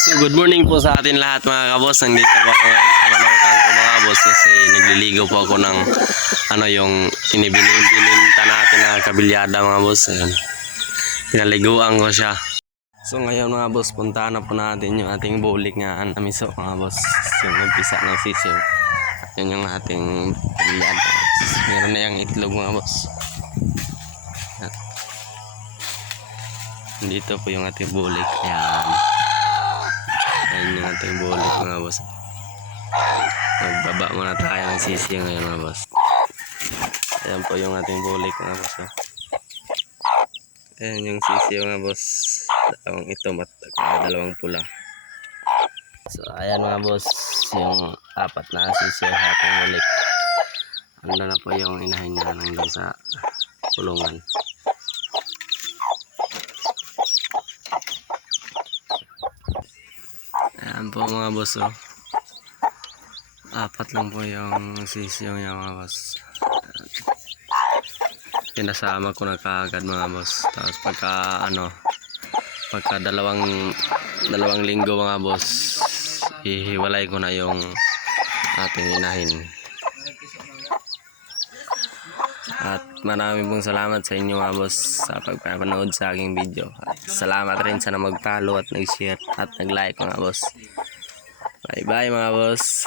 So good morning po sa atin lahat mga kabos. Nandito po ako ngayon sa Malangkang ko mga kabos kasi nagliligaw po ako ng yung inibininta natin na kabilyada mga boss. Ayun. Pinaliguan ko siya. So ngayon mga boss, puntahan na po natin yung ating bulik nga anamiso mga boss. Yung umpisa ng sisiw. Yan yung ating kabilyada. Meron na yung itlog mga boss. Dito po yung ating bulik. Yan. Ayan yung ating bulik mga boss. Magbaba muna tayo ng sisiyo ngayon mga boss. Ayan po yung ating bulik mga boss. Ayan yung sisiyo mga boss. Dalawang itom at dalawang pula. So ayan mga boss, yung apat na sisiyo sa ating bulik. Ando na po yung inahin niya hanggang sa kulungan. Ayan po mga boss, oh. Apat lang po yung sisiyo niya mga boss. Pinasama ko na kaagad mga boss. Tapos pagka dalawang linggo mga boss, hihiwalay ko na yung ating inahin. At maraming pong salamat sa inyo mga boss sa pagpapanood sa aking video. At salamat rin sa na mag-follow at nag-share at nag-like mga boss. Bye bye mga boss.